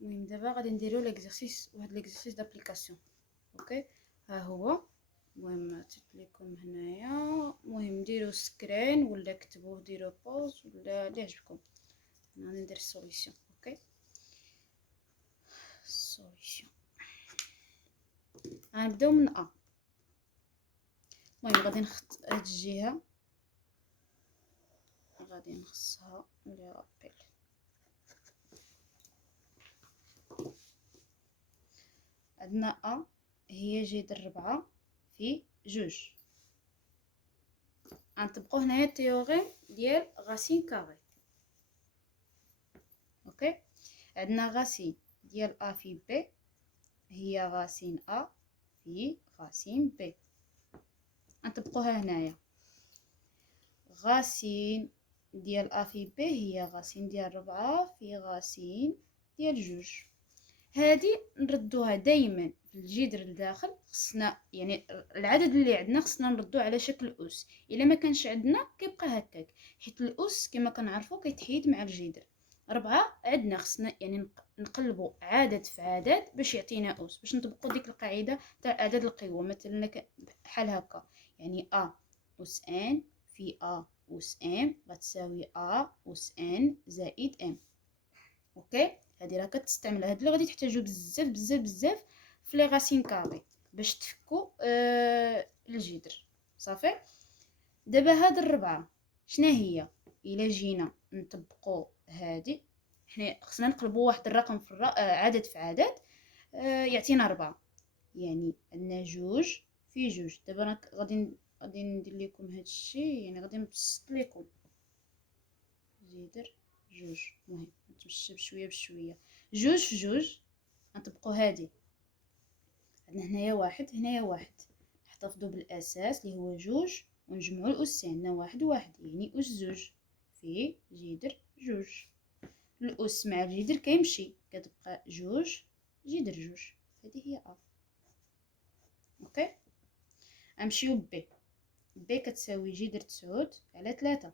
المهم دابا غادي نديرو ليكزارسيس، واحد ليكزارسيس دابليكاسيون. اوكي، ها هو. المهم عطيت لكم هنايا. المهم ديروا سكرين ولا كتبوه، ديروا بوز ولا اللي عجبكم. انا غادي ندير السوليسيون. اوكي، السوليسيون غنبداو من ا. المهم غادي نخط هاد الجهه، غادي نخصها لي رابيل. عندنا ا هي جذر 4 في جوج. غنطبقو هنايا التيوريم ديال غاسين كاري. اوكي، عندنا غاسين ديال ا في بي هي غاسين ا في غاسين بي. غنطبقوها هنايا. غاسين ديال ا في بي هي غاسين ديال 4 في غاسين ديال جوج. هادي نردوها دائما في الجذر لداخل. خصنا يعني العدد اللي عندنا خصنا نردوه على شكل اس. الا ما كانش عندنا كيبقى هكاك، حيت الاس كما كنعرفوا كيتحيد مع الجذر. 4 عندنا خصنا يعني نقلبوا عدد في عدد باش يعطينا اس، باش نطبقوا ديك القاعده تاع اعداد القوه. مثلا بحال هكا، يعني ا اس ان في ا اس ام غتساوي ا اس ان زائد ام. اوكي، هادي راه كتستعمل، هاد اللي غادي تحتاجو بزاف بزاف بزاف في لي غاسين كاري باش تفكوا الجذر. صافي. دابا هاد الربعه شنا هي؟ الا جينا نطبقوا هادي، حنا خصنا نقلبوا واحد الرقم في عدد في عدد، يعطينا 4. يعني عندنا جوج في جوج. دابا غادي ندير لكم هاد الشيء، يعني غادي نبسط لكم جذر جوج. المهم نتمشى بشويه بشويه. جوج في جوج نطبقوا هادي. عندنا هنايا واحد، هنايا واحد، نحتفظوا بالاساس اللي هو جوج ونجمعوا الاسين. عندنا واحد وواحد يعني اس زوج في جذر جوج. الاس مع الجذر كيمشي، كتبقى جوج جذر جوج. هذه هي ا. اوكي، غنمشيو بي. بي كتساوي جذر 9 على 3.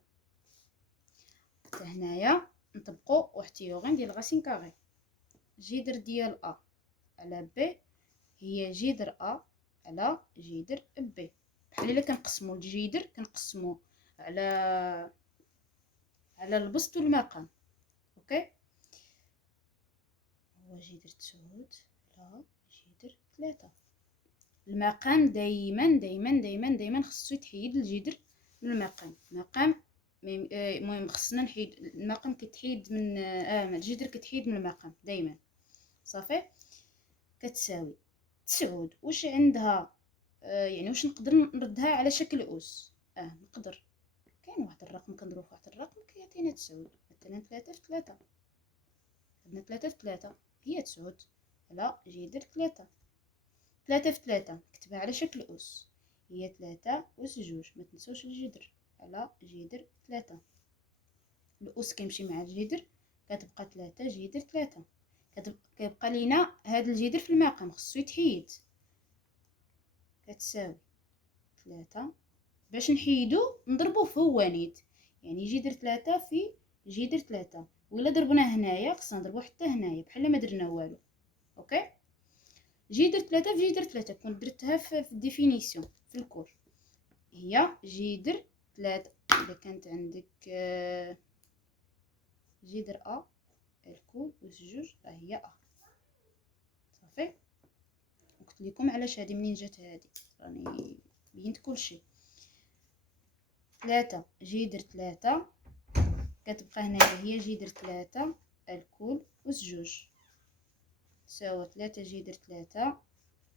حتى هنايا نطبقوا واحد التيوريم ديال غاسين كاري. جذر ديال ا على بي هي جذر ا على جذر بي. بحال الا كنقسموا الجذر كنقسموا على البسط والمقام. اوكي، هو جذر 9 على جذر 3. المقام دائما دائما دائما دائما خصو يتحيد الجذر من المقام. المهم خصنا نحيد المقام، كيتحيد من الجذر كيتحيد من المقام دائما. صافي. كتساوي 9. واش عندها يعني واش نقدر نردها على شكل اس؟ نقدر. كاين واحد الرقم كنضربو في واحد الرقم كيعطينا 9. مثلا 3 في 3. عندنا 3 في 3 هي 9 على جذر 3. 3 في 3 كتبها على شكل اس، هي 3 اس جوج. ما تنسوش الجذر على جذر 3. الاس كيمشي مع الجذر، كتبقى 3 جذر 3. كيبقى لينا هذا الجذر في المقام خصو يتحيد. كتساوي 3. باش نحيدو نضربو في هوانيت، يعني جذر 3 في جذر 3. ولا ضربنا هنايا خصنا نضربو حتى هنايا بحال ما درنا والو. اوكي، جذر 3 في جذر 3 كنت درتها في الديفينيسيون في الكور. هي جذر 3. اذا كانت عندك جذر ا الكل اس جوج راه هي ا. صافي. قلت لكم علاش هذه منين جات، هذه راني بينت كلشي. 3 جذر 3 كتبقى هنايا هي جذر 3 الكل اس جوج تساوي 3 جذر 3.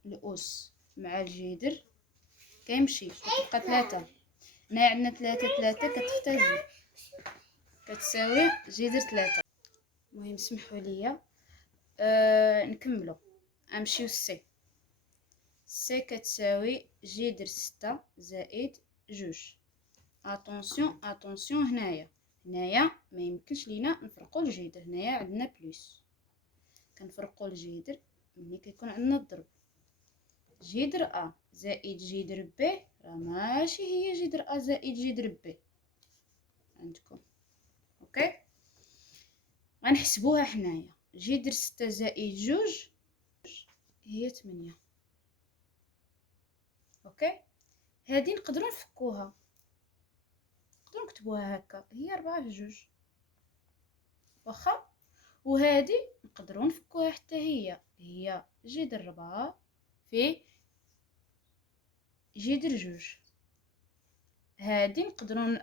الاس مع الجذر كيمشي كتبقى 3. هنا عندنا 3 كتختزل كتساوي جذر 3. المهم سمحوا لي نكملوا. غنمشيو سي. سي كتساوي جذر 6 زائد جوج. اتونسيون هنايا ما يمكنش لينا نفرقوا الجذر. هنايا عندنا بلس، كنفرقوا الجذر ملي كيكون عندنا الضرب. جذر ا زائد جذر بي راه ماشي هي جذر ا زائد جذر بي عندكم. اوكي، غنحسبوها حنايا. جذر 6 زائد 2 هي 8. اوكي، هذه نقدروا نفكوها، نقدروا نكتبوها هكا، هي 4 في 2 واخا. وهذه نقدروا نفكوها حتى هي جذر 4 في جذر 2. هذه نقدروا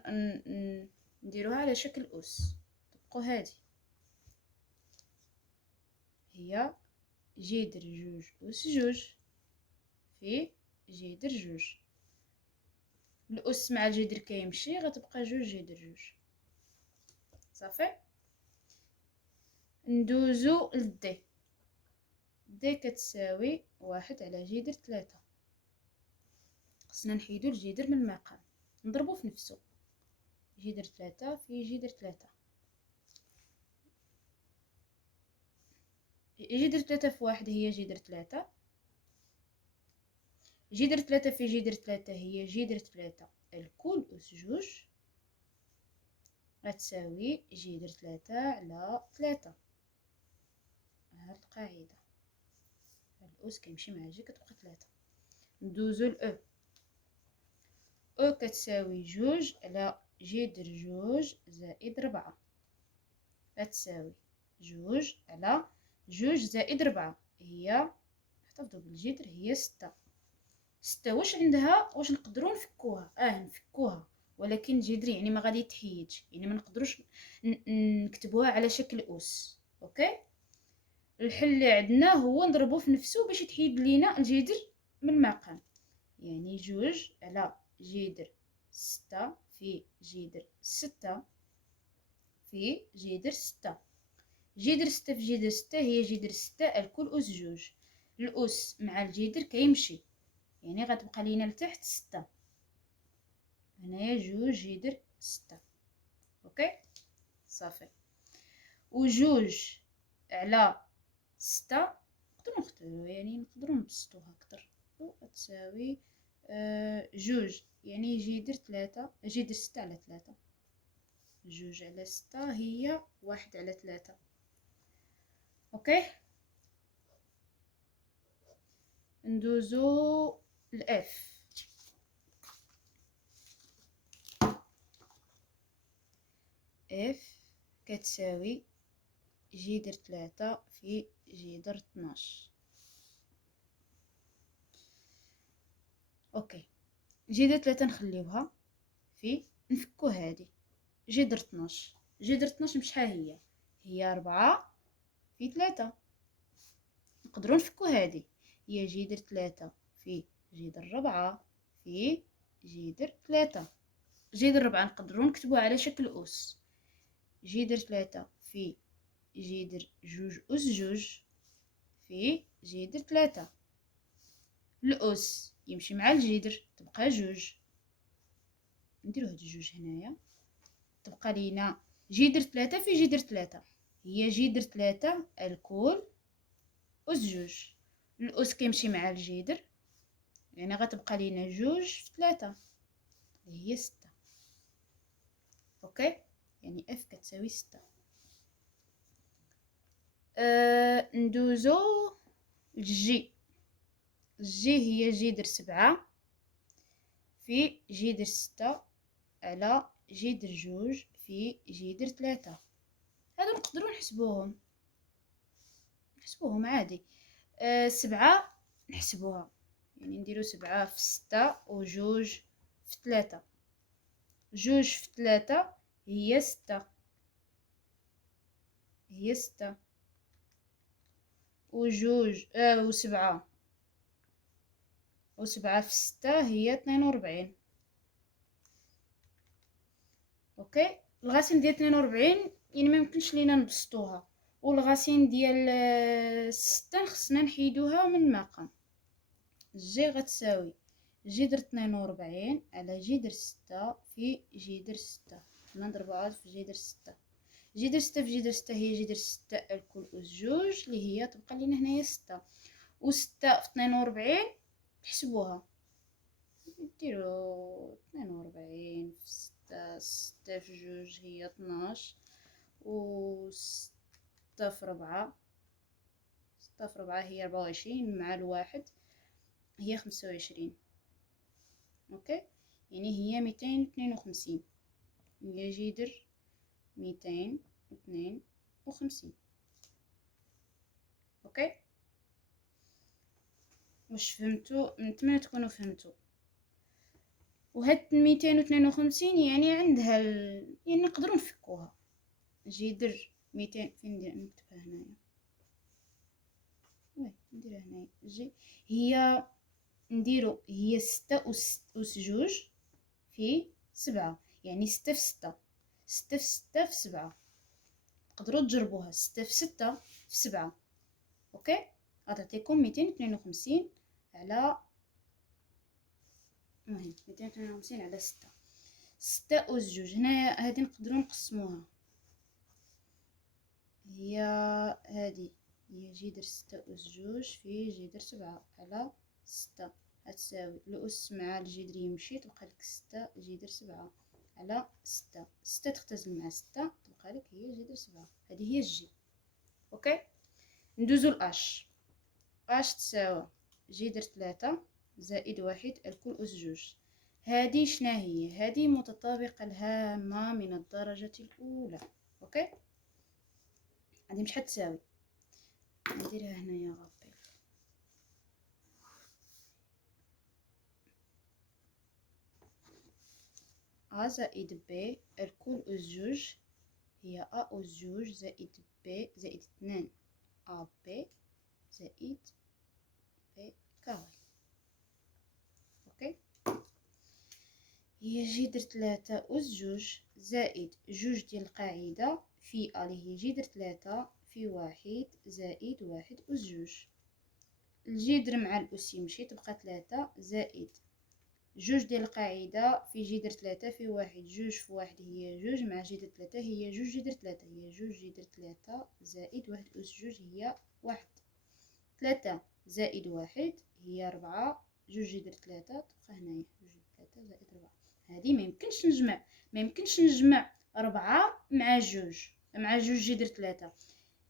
نديروها على شكل أس. تبقوا هذه هي جذر 2 أس 2 في جذر 2. الأس مع الجذر كيمشي، غتبقى 2 جذر 2. صافي. ندوزو للدي. دي كتساوي 1 على جذر 3. خصنا نحيدو الجذر من المقام، نضربو في نفسو. جذر 3 في جذر 3. جذر 3 في 1 هي جذر 3. جذر 3 في جذر 3 هي جذر 3 الكل أس 2 غتساوي جذر 3 على 3. هاد القاعدة الأس كيمشي مع جي كتبقى 3. ندوزو ل أو كتساوي 2 على جذر 2 زائد 4 غتساوي 2 على 2 زائد 4 هي نحتفظو بالجذر هي 6. 6 واش عندها؟ واش نقدروا نفكوها؟ نفكوها، ولكن الجذر يعني ما غادي يتحيدش، يعني ما نقدروش نكتبوها على شكل أس. اوكي، الحل اللي عندنا هو نضربو في نفسه باش يتحيد لينا الجذر من المقام. يعني 2 على جذر 6 في جذر 6 في جذر 6. جذر 6 في جذر 6 هي جذر 6 الكل أس 2. الأس مع الجذر كيمشي، يعني غتبقى لينا لتحت 6. هنايا 2 جذر 6. اوكي صافي. و2 على 6 نقدروا نختاروا، يعني نقدروا نبسطوها اكثر، تساوي 2 يعني جذر 3 جذر 6 على 3. 2 على 6 هي 1 على 3. اوكي، ندوزو الاف. اف كتساوي جذر 3 في جذر 12. اوكي، جذر 3 نخليوها في نفكو هذه جذر 12. جذر 12 بشحال هي 4 في 3. نقدروا نفكو هذه هي جذر 3 في جذر 4 في جذر 3. جذر 4 نقدروا نكتبوها على شكل أس. جذر 3 في جذر 2 أس 2 في جذر 3. الأس يمشي مع الجذر تبقى 2. نديرو هاد 2 هنايا، تبقى لينا جذر 3 في جذر 3 هي جذر 3 الكل أس 2. الأس كيمشي مع الجذر، يعني غتبقى لينا 2 في 3 اللي هي 6. اوكي، يعني اف كتساوي 6. ندوزو الجي. الجي هي جذر 7 في جذر 6 على جذر 2 في جذر 3. هادو نقدروا نحسبوهم عادي. 7 نحسبوها، يعني نديرو 7 في 6 و 2 في 3. 2 في 3 هي 6 هي 6 و 2 و 7 و 7 في 6 هي 42. اوكي، الغاسين ديال 42 يعني ما يمكنش لينا نبسطوها، والغاسين ديال 6 خصنا نحيدوها من المقام. جي غتساوي جذر 42 على جذر 6 في جذر 6. نضربوها في جذر 6. جذر 6 في جذر 6 هي جذر 6 الكل أس 2 اللي هي تبقى لينا هنايا 6. و 6 في 42 تحسبوها، ديرو 42 في 6 في 2 هي 12 و 6 في 4، 6 في 4 هي 24 مع الواحد هي 25. اوكي، يعني هي 252، هي جذر 252. اوكي، واش فهمتوا؟ نتمنى تكونوا فهمتوا. وهاد 252 يعني عندها يعني نقدروا نفكوها. جذر 200 فين ندير؟ نكتبها هنايا، وي نديرها هنايا. هي نديرو هي 6 أس جوج في 7، يعني 6 في 6، 6 في 6 في 7. تقدروا تجربوها، 6 في 6 في 7. اوكي، غتعطيكم 252 على، المهم 252 على 6. 6 أس جوج، هنايا هادي نقدروا نقسموها، هي هادي هي جذر 6 أس جوج في جذر 7 على 6، هتساوي الأس مع الجذر يمشي، تبقى لك 6 جذر 7 على 6. 6 تختزل مع 6 تبقى لك هي جذر 7. هذه هي الجي. اوكي، ندوزو الاش. اش تساوي جذر 3 زائد 1 الكل أس جوج. هذه شنا هي؟ هذه متطابقة الهامة من الدرجة الأولى. اوكي، هذه مش حتساوي، نديرها هنايا غابيل. ا زائد ب الكل أس جوج هي ا أس جوج زائد ب زائد 2 ا ب زائد ب كاري. اوكي، هي جذر 3 أس جوج زائد جوج ديال القاعدة في ا اللي هي جذر 3 في 1 زائد 1 أس جوج. الجذر مع الأس يمشي، تبقى 3 زائد جوج ديال القاعدة في جذر 3 في 1، جوج في 1 هي جوج، مع جذر 3 هي جوج جذر 3 هي جوج جذر 3 زائد 1 أس جوج هي 1. 3 زائد 1 هي 4، جوج جذر 3 تبقى هنايا جوج 3 زائد 4. هذه ما يمكنش نجمع 4 مع جوج جذر 3.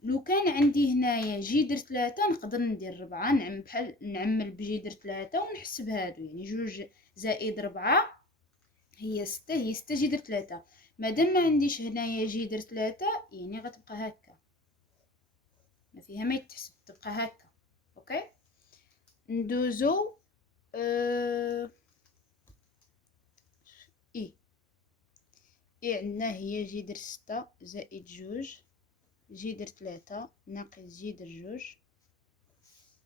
لو كان عندي هنايا جذر 3 نقدر ندير 4 نعمل بحال نعمل بجذر 3 ونحسب هادو، يعني جوج زائد 4 هي 6، هي 6 جذر 3. مادام ما عنديش هنايا جذر 3 يعني غتبقى هكا، ما فيها ما يتحسب، تبقى هكا. اوكي، ندوزو اي عندنا هي جذر 6 زائد جوج جذر 3 ناقص جذر جوج.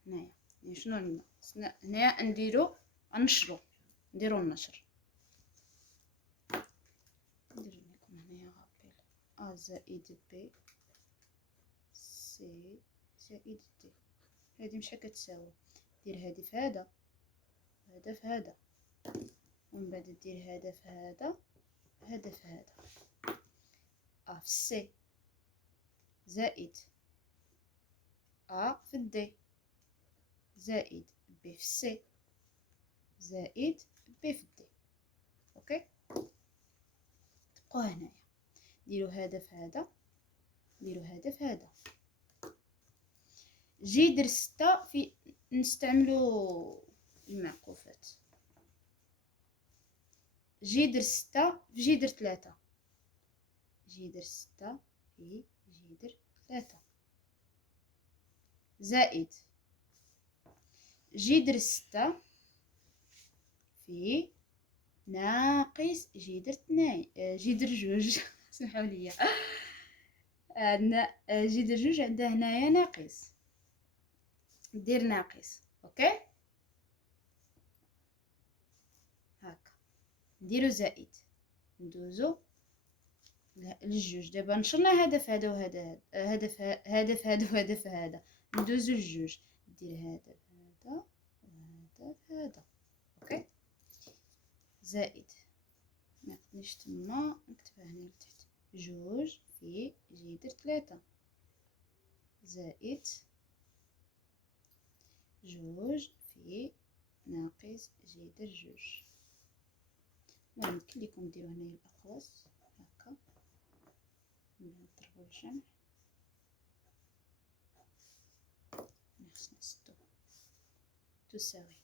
هنايا يعني شنو عندنا هنايا؟ نديرو النشر. ندير لكم هنايا غابيل ا زائد ب سي زائد دي. هذه مش كتساوي، دير هذه في هذا، هذا في هذا، ومن بعد دير هذا في هذا، هذا في هذا. ا في سي زائد ا في دي زائد ب في سي زائد ب في دي. اوكي، تبقوا هنايا ديروا هذا في هذا، ديروا هذا في هذا. جذر 6 في نستعملوا المعكوفات. جذر 6 في جذر 3، جذر 6 في جذر 3 زائد جذر 6 في ناقص جذر 2 جذر جوج اسمحوا لي، عندنا جذر جوج عندها هنايا ناقص، دير ناقص. اوكي، هكا نديرو زائد، ندوزو للجوج. دابا نشرنا هذا في هذا وهذا، هذا في هذا في هذا وهذا في هذا، ندوزو للجوج، دير هذا في هذا وهذا في هذا. اوكي، زائد ما يقدرش تما نكتبها هنا لتحت، جوج في جذر 3 زائد جوج في ناقص جذر جوج. المهم يمكن لكم ديروا هنايا الأقواس هكا، نضربوا الجمع خصنا نسدو تساوي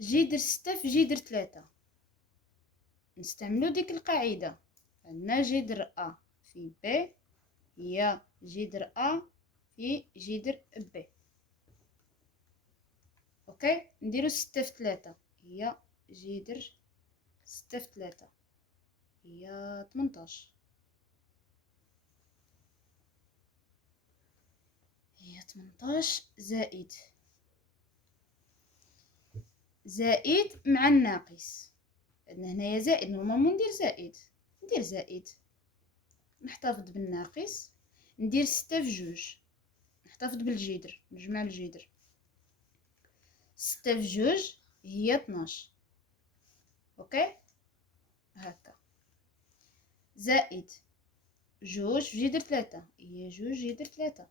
جذر 6 في جذر 3. نستعملو ديك القاعدة، عندنا جذر أ في ب هي جذر أ في جذر ب. اوكي، نديرو 6 في 3 هي جذر 6 في 3 هي 18 هي 18 زائد مع الناقص. عندنا هنايا زائد، نورمالمون ندير زائد نحتفظ بالناقص، ندير 6 في جوج نحتفظ بالجذر نجمع الجذر. 6 في جوج هي 12. اوكي هكا، زائد جوج في جذر 3 هي جوج جذر 3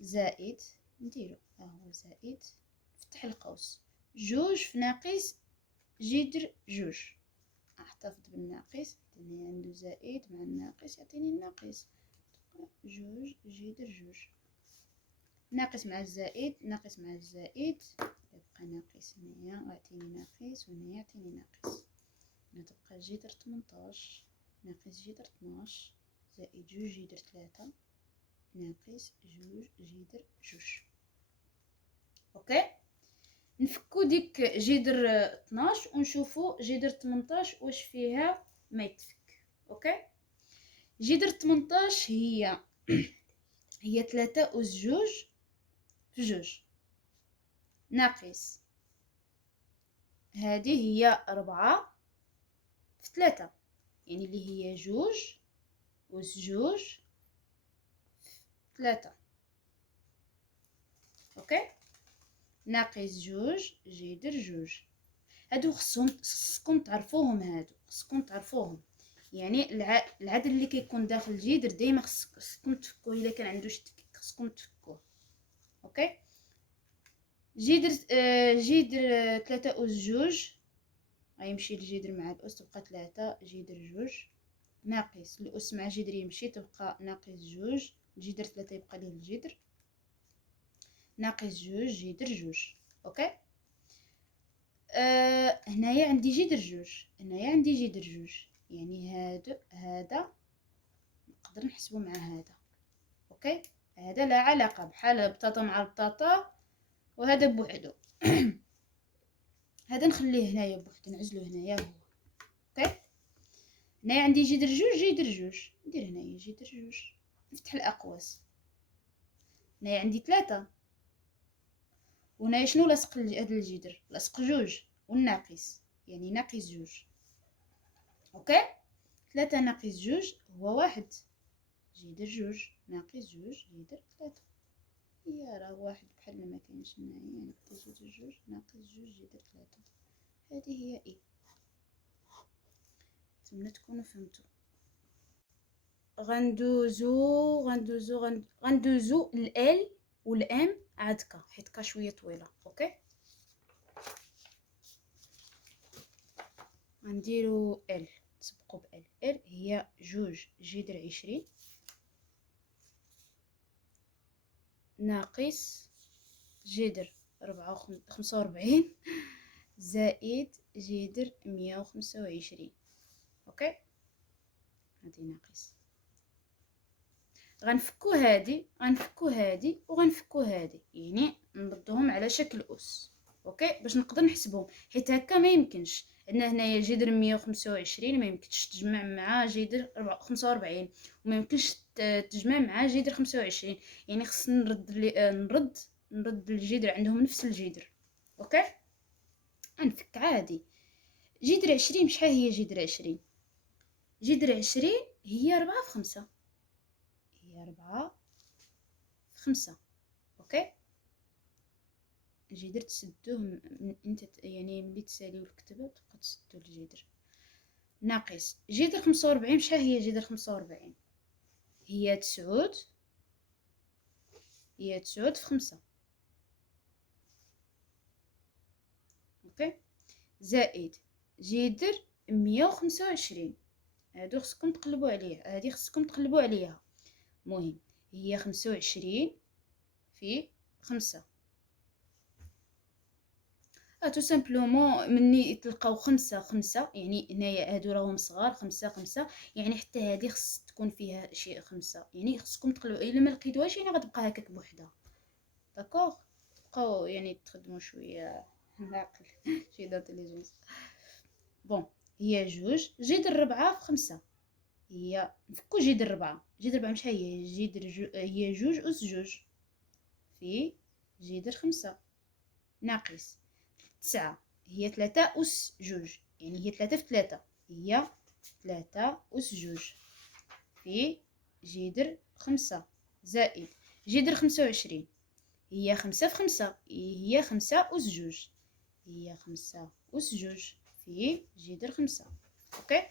زائد نديرو هو زائد فتح القوس جوج في ناقص جذر جوج. احتفظ بالناقص يعني عنده زائد مع الناقص يعطيني الناقص جوج جذر جوج. ناقص مع الزائد ناقص مع الزائد يبقى ناقص هنايا يعطيني ناقص وهنايا يعطيني ناقص. تبقى جذر 18 ناقص جذر 12 زائد جوج جذر 3 ناقص جوج جذر جوج. اوكي، نفكو ديك جذر 12 ونشوفو جذر 18 واش فيها ما يتفك. اوكي، جذر 18 هي 3 أس جوج في جوج ناقص هذه هي 4 في 3 يعني اللي هي جوج أس جوج في 3. اوكي، ناقص جوج جذر جوج. هادو خصكم تعرفوهم يعني العدد اللي كيكون داخل الجذر ديما خصكم تفكوه. الا كان عنده شي تفكيك خصكم تفكوه. اوكي، جذر 3 أس جوج غيمشي الجذر مع الأس تبقى 3 جذر جوج ناقص الأس مع جذر يمشي تبقى ناقص جوج جذر 3 يبقى ليه الجذر ناقص جوج جذر جوج. اوكي، هنايا عندي جذر جوج هنايا عندي جذر جوج يعني هذا نقدر نحسبو مع هذا. اوكي، هذا لا علاقه بحال البطاطا مع البطاطا وهذا بوحدو هذا نخليه هنايا بوحدو نعزلو هنايا هو. اوكي، هنايا عندي جذر جوج ندير هنايا جذر جوج نفتح الاقواس. هنايا عندي 3 وهنايا شنو لاصق هذا الجذر لاصق جوج والناقص يعني ناقص جوج. اوكي، 3 ناقص جوج هو 1 جذر جوج ناقص جوج جذر 3 هي راه 1 بحالنا ما كاينش هنايا يعني جذر جوج ناقص جوج جذر 3. هذه هي اي. نتمنى تكونوا فهمتوا. غندوزو ال والام عاد حيت كا شويه طويله. اوكي، غنديرو ال نسبقو بال هي جوج جذر 20 ناقص جذر 45 زائد جذر 125. اوكي، هادي ناقص غنفكو هادي وغنفكو هادي يعني نردوهم على شكل أس. اوكي، باش نقدر نحسبهم حيت هكا ما يمكنش. عندنا هنايا جذر 125 ما يمكنش تجمع مع جذر 45 وما يمكنش تجمع مع جذر 25 يعني خصنا نرد الجذر عندهم نفس الجذر. اوكي، غنفك عادي. جذر 20 شحال هي جذر 20 جذر 20 هي 4 في 5 هي 4 في 5. اوكي، الجذر تسدوه انت يعني ملي تساليو الكتبه تبقى تسدو الجذر ناقص جذر 45 شحال هي جذر 45 هي 9 في 5. اوكي، زائد جذر 125 هادو خصكم تقلبوا عليه، هادي خصكم تقلبوا عليها. مهم هي 25 في 5. تو سامبلومون مني تلقاو 5 يعني هنايا هادو راهم صغار 5 يعني حتى هادي خص تكون فيها شي 5 يعني خصكم تقلبوا. الا ما لقيتوهاش يعني غتبقى هكاك بوحدها. داكوغ تبقاو يعني تخدموا شويه العقل شي دانتيليجونس. بون هي جوج جيد الربعة في 5. هي نفكو جيد الربعة من شحال هي هي جوج أس جوج في جيد 5 ناقص 9. هي 3 أس جوج يعني هي 3 في 3. هي 3 أس جوج في جذر 5 زائد جذر 25. هي 5 في 5 هي 5 أس جوج. هي 5 أس جوج في جذر 5. اوكي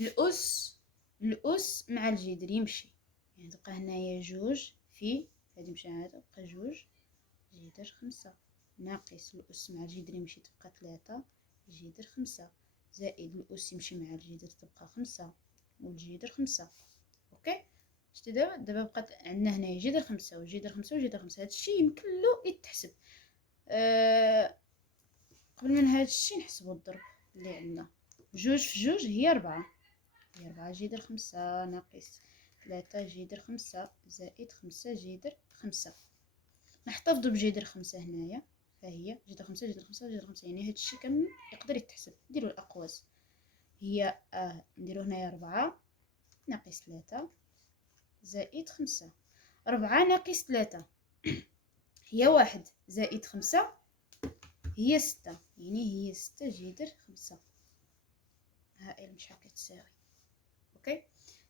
الأس مع الجذر يمشي يعني تبقى هنايا جوج في هادي مشى هذا تبقى جوج جذر 5 ناقص الأس مع الجذر يمشي تبقى 3 جذر 5 زائد الأس يمشي مع الجذر تبقى 5 والجذر 5. اوكي شتي دابا بقات عندنا هنايا جذر 5 وجذر 5 وجذر 5. هادشي يمكنلو يتحسب. قبل من هادشي نحسبو الضرب اللي عندنا. جوج في جوج هي 4. هي 4 جذر 5 ناقص 3 جذر 5 زائد 5 جذر 5. نحتفظوا بجذر 5 هنايا فهي جذر 5 جذر 5 جذر 5 يعني هادشي كامل يقدر يتحسب. نديرو الأقواس. هي نديرو هنايا 4 ناقص 3 زائد 5. 4 ناقص 3 هي 1 زائد 5 هي 6 يعني هي 6 جذر 5. هائل مش هكا تساوي. اوكي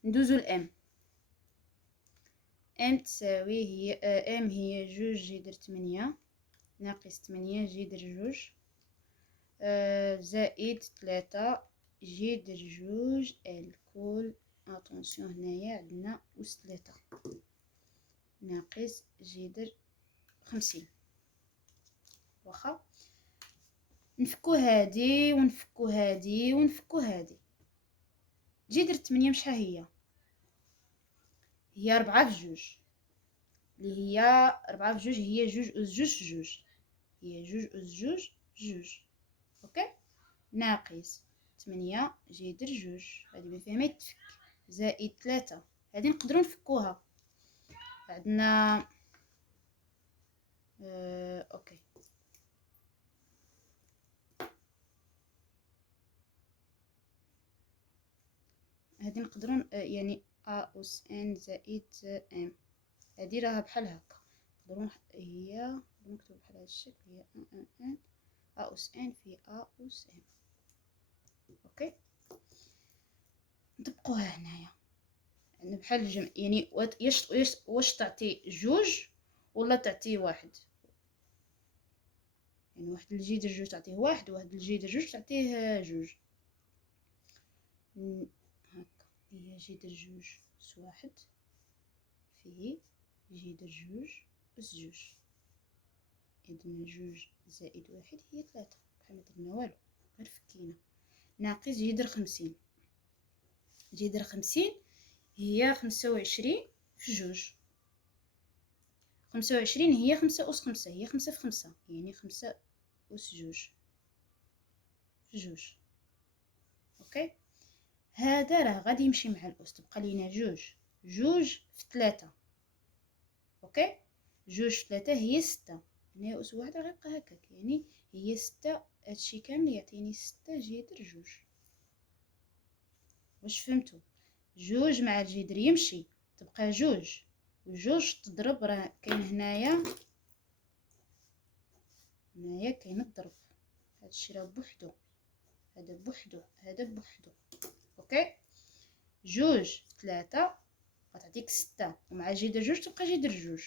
ندوزو الام. ام تساوي هي ام هي جوج جذر 8 ناقص 8 جذر جوج زائد 3 جذر جوج الكل. اتونسيون هنايا عندنا أس 3 ناقص جذر 50. واخا نفكو هادي ونفكو هادي ونفكو هادي. جذر 8 مشحال هي 4 في جوج اللي هي 4 في جوج هي جوج أس جوج في جوج. هي جوج أس جوج جوج. اوكي ناقص 8 جذر جوج هادي ما فيها ما يتفك زائد 3 هادي نقدروا نفكوها عندنا اوكي هادي نقدروا يعني ا أس ان زائد ام هادي راها بحال هكا نقدروا هي نكتب بحال هذا الشكل. هي ان ا أس ان في ا أس ام. اوكي نطبقوها هنايا يعني بحال الجمع يعني واش تعطي جوج ولا تعطي واحد يعني واحد الجذر جوج تعطيه واحد وواحد الجذر جوج تعطيه جوج. هكا هي جذر جوج أس واحد في جذر جوج أس جوج. إذن جوج زائد واحد هي 3 بحال مدرنا والو غير فكينا ناقص جذر 50. جذر 50 هي 25 في جوج. 25 هي 5 أس 5 هي 5 في 5 يعني 5 أس جوج في جوج. اوكي هذا راه غادي يمشي مع الأس تبقى لينا جوج في 3. اوكي جوج في 3 هي 6 هنا أس واحد غيبقى هكاك يعني هي 6. هادشي كامل يعطيني 6 جذر جوج. واش فهمتوا؟ جوج مع الجذر يمشي تبقى جوج وجوج تضرب راه كاين هنايا كاين الضرب. هادشي راه بوحدو هذا بوحدو هذا بوحدو. اوكي جوج في 3 غتعطيك 6 ومع جذر جوج تبقى جذر جوج.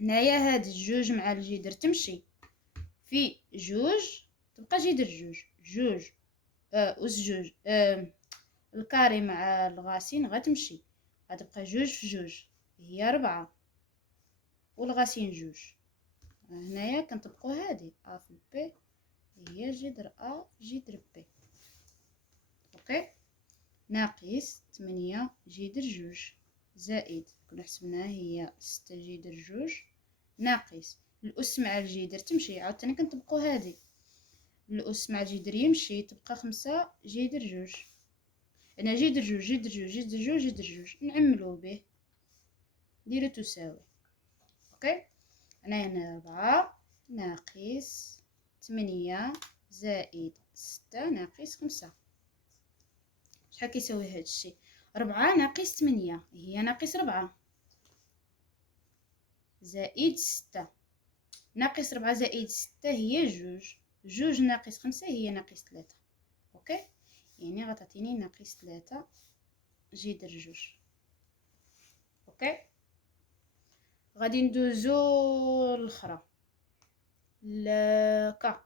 هنايا هاد الجوج مع الجذر تمشي في جوج تبقى جذر جوج. جوج أس جوج الكاري مع الغاسين غتمشي غتبقى جوج في جوج هي 4 والغاسين جوج. هنايا كنطبقوا هادي ا في بي هي جذر ا في جذر بي. اوكي ناقص 8 جذر جوج زائد كنا حسبناها هي 6 جذر جوج ناقص الأس مع الجذر تمشي، عاوتاني كنطبقو هادي الأس مع الجذر يمشي تبقى 5 جذر جوج. أنا جذر جوج جذر جوج جذر جوج جذر جوج نعملو به نديرو تساوي. اوكي أنا هنا 4 ناقص 8 زائد 6 ناقص 5. شحال كيساوي هاد الشي؟ 4 ناقص 8 هي ناقص 4 زائد 6 ناقص 4 زائد 6 هي جوج. جوج ناقص 5 هي ناقص 3. اوكي يعني غتعطيني ناقص 3 جذر جوج. اوكي غادي ندوزو للأخرى كا.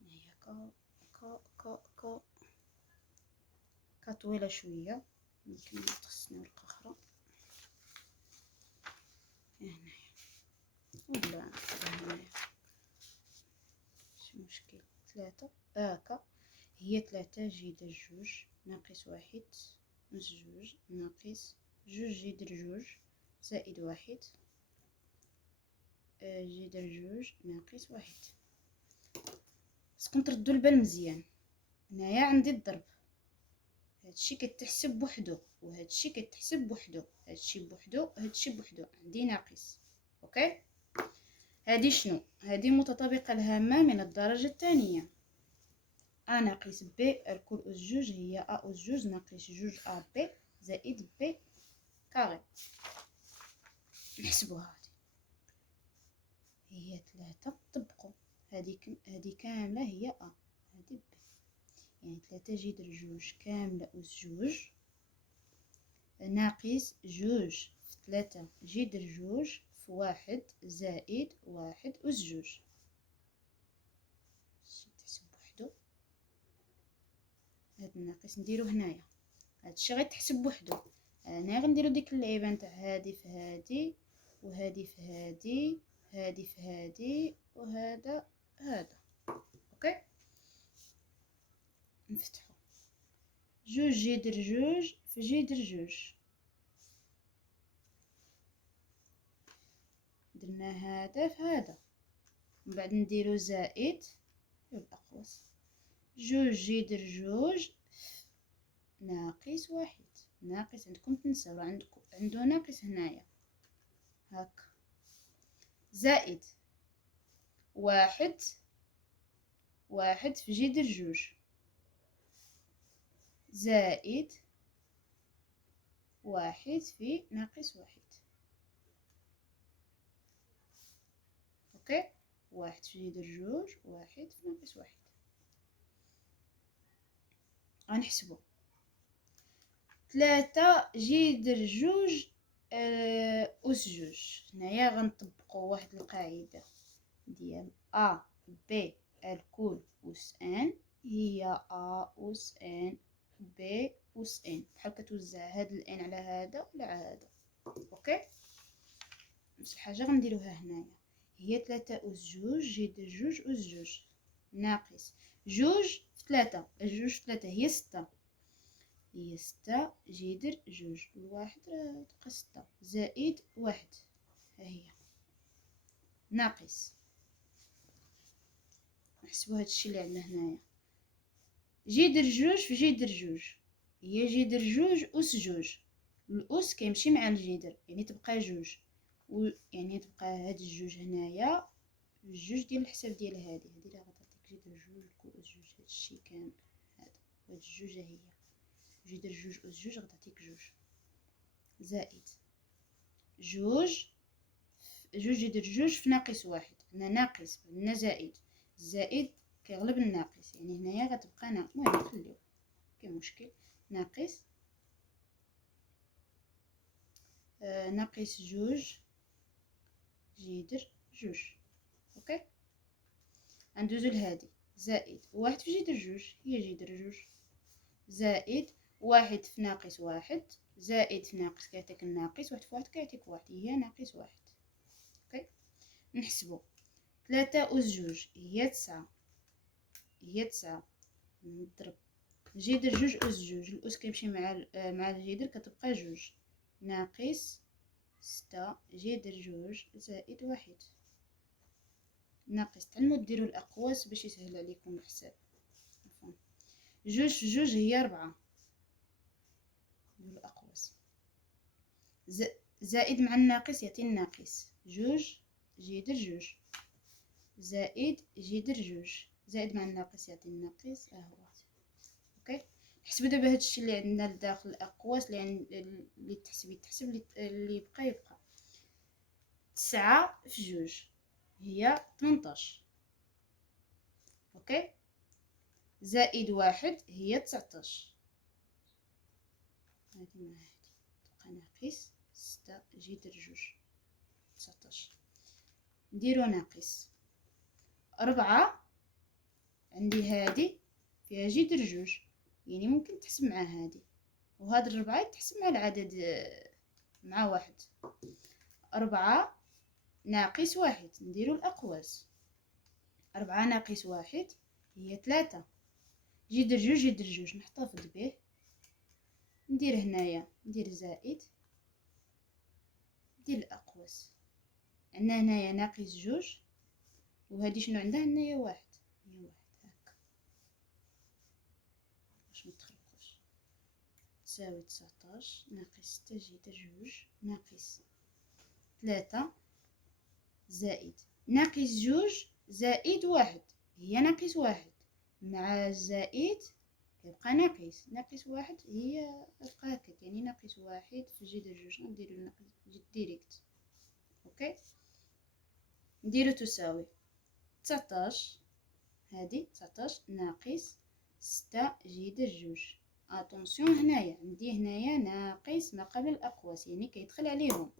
هي كا طويلة شوية، يمكن تخصني ورقة أخرى هنايا ولا هنايا ماشي مشكل. 3 كا هي 3 جذر جوج ناقص 1 نص جوج ناقص جوج جذر جوج زائد 1 جذر جوج ناقص 1. خصكم تردو البال مزيان. هنايا عندي الضرب، هادشي كيتحسب بوحدو وهادشي كيتحسب بوحدو، هادشي بوحدو هادشي بوحدو، عندي ناقص. اوكي هادي شنو؟ هادي متطابقة الهامة من الدرجة الثانية. ا ناقص بي الكل أس جوج هي ا أس جوج ناقص جوج ا بي زائد بي كاري. نحسبوها هادي هي 3 طبقو هادي كاملة هي ا هادي بي، يعني 3 جذر جوج كاملة أس جوج ناقص جوج في 3 جذر جوج في 1 زائد 1 أس جوج. تحسب بوحدو، هاد الناقص نديرو هنايا، هادشي غيتحسب بوحدو. انا غنديرو ديك اللعيبه نتاع هادي في هادي وهادي في هادي هادي في هادي وهذا هذا. اوكي نفتحو جوج جذر جوج في جذر جوج، درنا هذا في هذا، من بعد نديرو زائد الأقواس جوج جذر جوج ناقص 1 ناقص عندكم تنساو عندو ناقص هنايا هاكا زائد 1 في جذر جوج زائد 1 في ناقص 1. اوكي 1 في جذر جوج 1 في ناقص 1. غنحسبو 3 جذر جوج أس جوج. هنايا غنطبقو واحد القاعدة ديال ا بي الكل أس ان هي ا أس ان بي أس ان، بحال كتوزع هاد الان على هذا ولا على هذا. اوكي نفس الحاجة غنديروها هنايا، هي 3 أس جوج جذر جوج أس جوج ناقص جوج في 3 جوج في 3 هي 6 هي 6 جذر جوج الواحد راه تبقى 6 زائد 1 ها هي ناقص. نحسبو هادشي اللي عندنا هنايا جذر جوج في جذر جوج هي جذر جوج أس جوج، الأس كيمشي مع الجذر يعني تبقى جوج يعني تبقى هاد الجوج هنايا الجوج ديال الحساب ديال هادي راه غتعطيك جذر جوج كل أس جوج هادشي كامل هذا وهاد الجوج هي جذر جوج أس جوج غتعطيك جوج زائد جوج جذر جوج في ناقص 1. هنا ناقص هنا زائد، الزائد كيغلب الناقص يعني هنايا غتبقى ناقص. المهم نخليوه كاين مشكل ناقص ناقص جوج جذر جوج. اوكي غندوزو لهادي زائد 1 في جذر جوج هي جذر جوج زائد 1 في ناقص 1 زائد في ناقص كيعطيك الناقص 1 في 1 كيعطيك 1 هي ناقص 1. اوكي نحسبو 3 أس جوج هي 9 هي 9. نضرب جذر جوج أس جوج، الأس كيمشي مع الجذر كتبقى جوج، ناقص 6 جذر جوج زائد 1. ناقص. تعلموا ديروا الأقواس باش يسهل عليكم الحساب. جوج جوج هي 4. نديرو الأقواس. زائد مع الناقص يعطي الناقص، جوج جذر جوج زائد جذر جوج، زائد مع الناقص يعطي الناقص. هو اوكي. نحسبو دابا هادشي اللي عندنا لداخل الاقواس اللي تحسب اللي بقى يبقى 9 في جوج هي 18. اوكي. زائد 1 هي 19. هادي مع هادي تبقى ناقص 6 جذر جوج 19. نديرو ناقص 4. عندي هادي فيها جذر جوج، يعني ممكن تحسب مع هادي، وهاد 4 تحسب مع العدد مع 1. 4 ناقص 1. نديرو الأقواس. 4 ناقص 1 هي 3. جذر جوج جذر جوج نحتفظ به، ندير هنايا ندير زائد، ندير الأقواس. عندنا هنايا ناقص جوج، وهادي شنو عندها هنايا 1، هي 1 هكا باش متخلقوش. تساوي 19 ناقص 6 جذر جوج ناقص 3 زائد ناقص جوج زائد 1 هي ناقص 1، مع الزائد كيبقى ناقص 1 هي تبقى هكا، يعني ناقص 1 في جذر جوج. نديرو ناقص ديريكت. اوكي. نديرو تساوي 19. هادي 19 ناقص 6 جذر جوج. اتونسيون هنايا عندي هنايا ناقص ما قبل الاقواس، يعني كيدخل عليهم.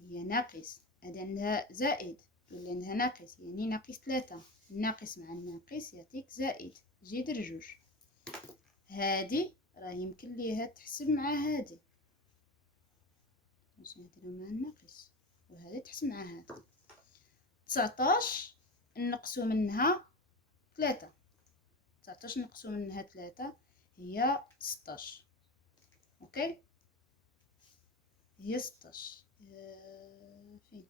هي ناقص، هادي عندها زائد ولا عندها ناقص، يعني ناقص 3. الناقص مع الناقص يعطيك زائد جذر جوج. هادي راه يمكن ليها تحسب مع هادي، باش نديرو مع الناقص، وهذا تحسب مع هذا. 19 نقصو منها 3. 19 نقصو منها 3 هي 16. اوكي. هي 16 فين؟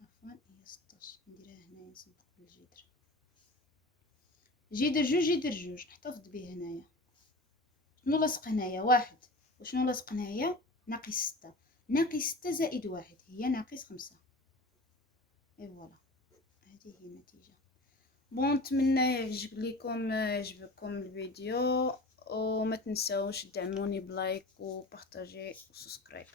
عفوا هي 16. نديرها هنايا نسبق بالجذر. جذر جوج جذر جوج نحتفظ به هنايا. شنو لاصق هنايا؟ 1. وشنو لاصق هنايا؟ ناقص 6. ناقص 6 زائد 1 هي ناقص 5. اي فوالا، هذه هي النتيجة. بون، نتمنى يعجبكم الفيديو، وما تنساوش تدعموني بلايك وبارطاجي وسبسكرايب.